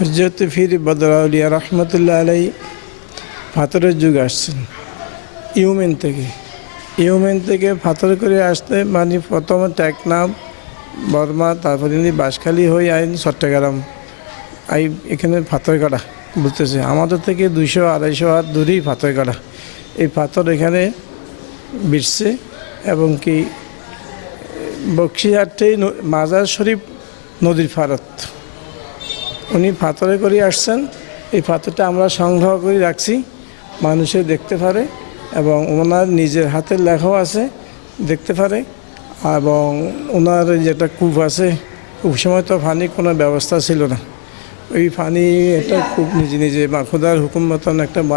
হজরত ফির বদরাউলিয়া রহমতুল্লাহ আলাই পাথরের যুগ আসছেন। ইউমেন থেকে। ইউমেন থেকে পাথর করে আসতে মানে প্রথমে টেকনাম বর্মা, তারপরে যদি বাঁশখালী হয়ে আইন চট্টগ্রাম। আই এখানে পাথর কাটা বলতেছে। আমাদের থেকে দুইশো, আড়াইশো হাত দূরেই পাথর কাটা এই পাথর এখানে বিরছে এবং কি বক্সিহাটেই মাজার শরীফ নদীর ফারত। উনি পাথরে করে আসছেন। এই পাথরটা আমরা সংগ্রহ করে রাখছি। মানুষে দেখতে পারে এবং ওনার নিজের হাতের লেখাও আছে, দেখতে পারে এবং ওনার যেটা কূপ আছে, কূপ সময় তো পানি কোনো ব্যবস্থা ছিল না। ওই ফানি এটা খুব নিজে নিজে বা খোদার হুকুম মতন একটা পানি